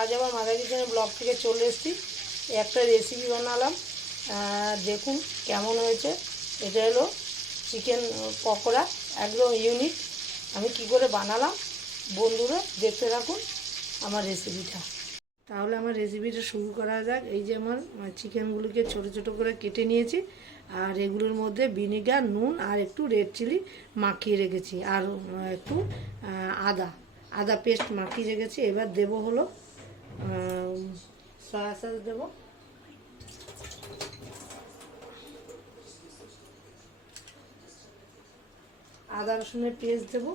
আজ আবার মাদা কিচেনের ব্লগ থেকে চলে এসেছি। একটা রেসিপি বানালাম। দেখুন কেমন হয়েছে। এটা হলো চিকেন পকোড়া, একদম ইউনিক আমি কি করে বানালাম? বন্ধুরা, দেখতে থাকুন আমার রেসিপিটা তাহলে আমার রেসিপিটা শুরু করা যাক। এই যে আমার চিকেনগুলোকে ছোট ছোট করে কেটে নিয়েছি। আর এগুলোর মধ্যে ভিনিগার নুন আর একটু রেড চিলি মাখিয়ে রেখেছি। আর একটু আদা আদা পেস্ট মাখিয়ে রেখেছি। এবার দেব হলো সয়া সস দেবো। আদা রসুনের পেস্ট দেবো।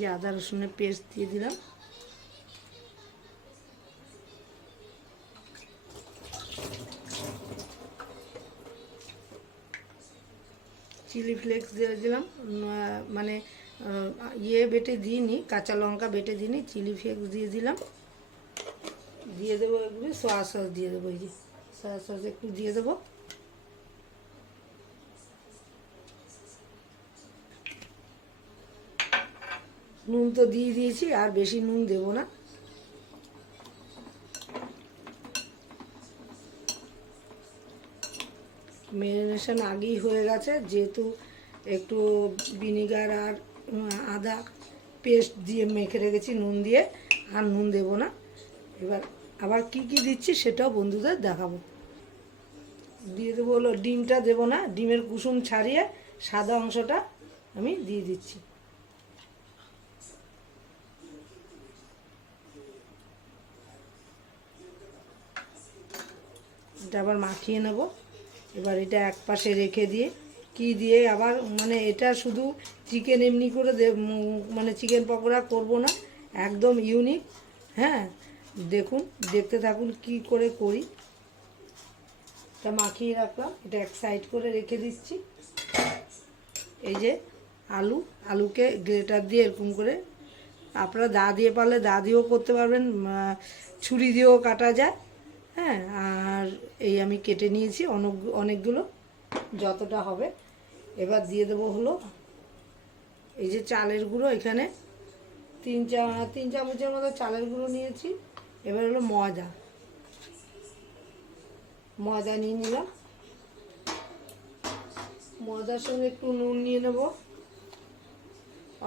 যে আদা, রসুনের পেস্ট দিয়ে দিলাম। চিলি ফ্লেক্স দিয়ে দিলাম। মানে ইয়ে বেটে দিইনি, কাঁচা লঙ্কা বেটে দিইনি চিলি ফ্লেক্স দিয়ে দিলাম। দিয়ে দেবো এগুলো সয়া সস দিয়ে দেবো এই যে। সয়া সস একটু দিয়ে দেবো। নুন তো দিয়ে দিয়েছি, আর বেশি নুন দেবো না। ম্যারিনেশন আগেই হয়ে গেছে, যেহেতু একটু ভিনিগার আর আদা পেস্ট দিয়ে মেখে রেখেছি নুন দিয়ে, আর নুন দেবো না। এবার আবার কি কি দিচ্ছি সেটাও বন্ধুদের দেখাবো। দিয়ে দেবো হলো ডিমটা দেবো না, ডিমের কুসুম ছাড়িয়ে সাদা অংশটা আমি দিয়ে দিচ্ছি। এটা আবার মাখিয়ে নেব। এবার এটা এক পাশে রেখে দিয়ে, কি দিয়ে আবার মানে এটা শুধু চিকেন এমনি করে মানে চিকেন পকোড়া করব না, একদম ইউনিক হ্যাঁ? দেখুন, দেখতে থাকুন কি করে করি। এটা মাখিয়ে রাখলাম, এটা এক সাইড করে রেখে দিচ্ছি। এই যে আলু, আলুকে গ্রেটার দিয়ে এরকম করে, আপনারা দা দিয়ে পারলে দা দিয়েও করতে পারবেন ছুরি দিয়েও কাটা যায়। হ্যাঁ আর এই আমি কেটে নিয়েছি অনেক, অনেকগুলো, যতটা হবে। এবার দিয়ে দেবো হলো এই যে চালের গুঁড়ো, এখানে তিন চা, তিন চামচের মতো চালের গুঁড়ো নিয়েছি। এবার হলো ময়দা। ময়দা নিয়ে নিলাম। ময়দার সঙ্গে একটু নুন নিয়ে নেব।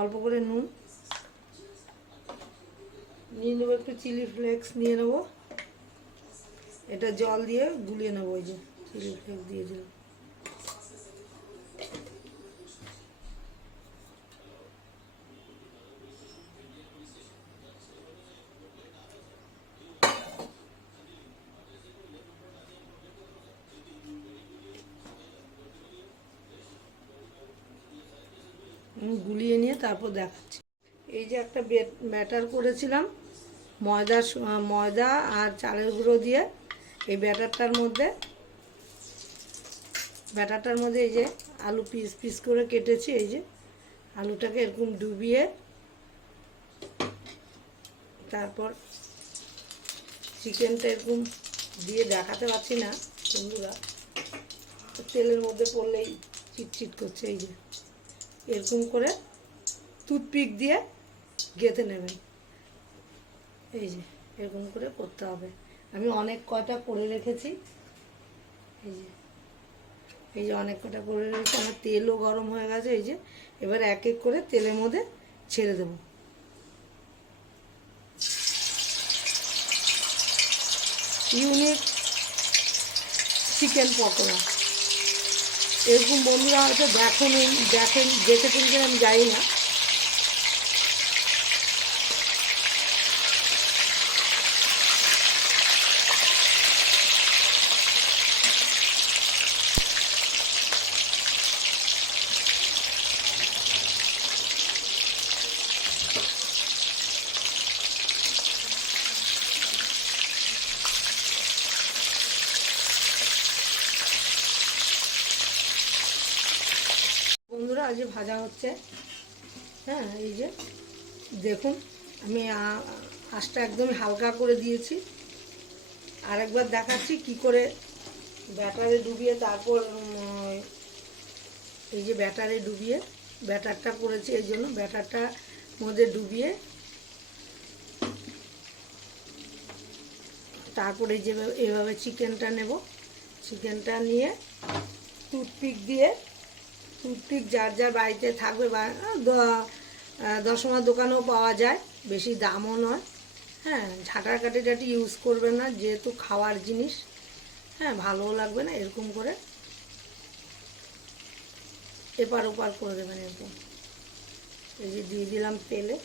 অল্প করে নুন। নিয়ে নেব একটু চিলি ফ্লেক্স নিয়ে নেব। এটা জল দিয়ে গুলিয়ে নেব ওই যে চিলি ফ্লেক্স দিয়ে দিলাম। গুলিয়ে নিয়ে তারপর দেখাচ্ছি। এই যে একটা ব্যাটার করেছিলাম, ময়দা ময়দা আর চালের গুঁড়ো দিয়ে। এই ব্যাটারটার মধ্যে ব্যাটারটার মধ্যে এই যে আলু পিস পিস করে কেটেছি, এই যে আলুটাকে এরকম ডুবিয়ে তারপর চিকেনটা এরকম দিয়ে দেখাতে পারছি না বন্ধুরা তেলের মধ্যে পড়লেই চিটচিট করছে, এই যে এরকম করে টুথপিক দিয়ে গেঁথে নেবেন, এই যে এরকম করে করতে হবে। আমি অনেক কটা করে রেখেছি। এই যে এই যে অনেক কটা করে রেখেছি। আমার তেলও গরম হয়ে গেছে, এই যে, এবার এক এক করে তেলের মধ্যে ছেড়ে দেব। Unique chicken pakora. এরকম বন্ধুরা হয়তো দেখুন, দেখেন, দেখেছেন কিনা আমি জানি না। যে ভাজা হচ্ছে। হ্যাঁ এই যে, দেখুন, আমি আ- আঁচটা একদমই হালকা করে দিয়েছি। আরেকবার দেখাচ্ছি কি করে ব্যাটারে ডুবিয়ে তারপর এই যে ব্যাটারে ডুবিয়ে, ব্যাটারটা করেছি, এই জন্য ব্যাটারটা মধ্যে ডুবিয়ে তারপরে যে এভাবে চিকেনটা নেব। চিকেনটা নিয়ে টুথপিক দিয়ে টুথপিক যার যার বাড়িতে থাকবে বা দশমার দোকানেও পাওয়া যায়, বেশি দামও নয়। হ্যাঁ ঝাঁটার কাঠি টাটি ইউজ করবে না, যেহেতু খাওয়ার জিনিস। হ্যাঁ ভালোও লাগবে না, এরকম করে। এপার ওপার করে দেবেন এরকম। এই যে দিয়ে দিলাম তেলে।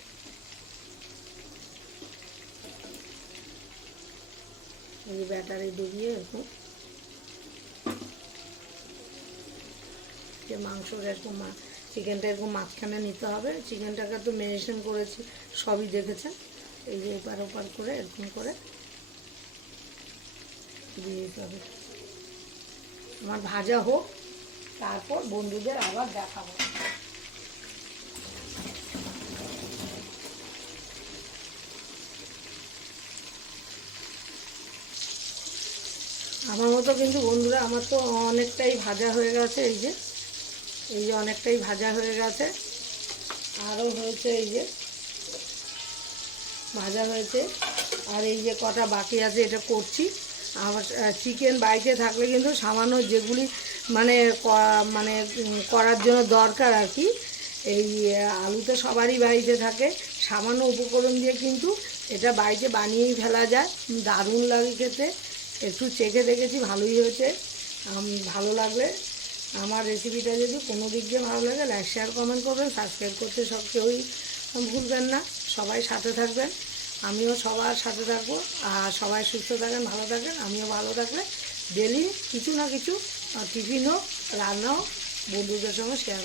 এই ব্যাটারে ডুবিয়ে এরকম। যে মাংসর এরকম চিকেনটা এরকম মাঝখানে নিতে হবে। চিকেনটাকে তো মেরিনেশন করেছি, সবই দেখেছেন? এই যে এপার ওপার করে এরকম করে দিয়ে দিতে হবে। আমার ভাজা হোক, তারপর বন্ধুদের আবার দেখাবো। আমার মতো কিন্তু বন্ধুরা, আমার তো অনেকটাই ভাজা হয়ে গেছে, এই যে। এই যে অনেকটাই ভাজা হয়ে গেছে। আরও হয়েছে এই যে, ভাজা হয়েছে। আর এই যে কটা বাকি আছে, এটা করছি। আবার চিকেন বাড়িতে থাকলে কিন্তু সামান্য যেগুলি মানে মানে করার জন্য দরকার আর কি, এই আলু তো সবারই বাড়িতে থাকে। সামান্য উপকরণ দিয়ে কিন্তু এটা বাড়িতে বানিয়েই ফেলা যায়। দারুণ লাগে খেতে। একটু চেখে দেখেছি, ভালোই হয়েছে। ভালো লাগলে আমার রেসিপিটা যদি কোনো দিক দিয়ে ভালো লাগে লাইক শেয়ার কমেন্ট করবেন সাবস্ক্রাইব করতে সব কেউই ভুলবেন না। সবাই সাথে থাকবেন। আমিও সবার সাথে থাকব। আর সবাই সুস্থ থাকেন, ভালো থাকেন, আমিও ভালো থাকলে ডেলি কিছু না কিছু টিফিনও, রান্নাও বন্ধুদের সঙ্গে শেয়ার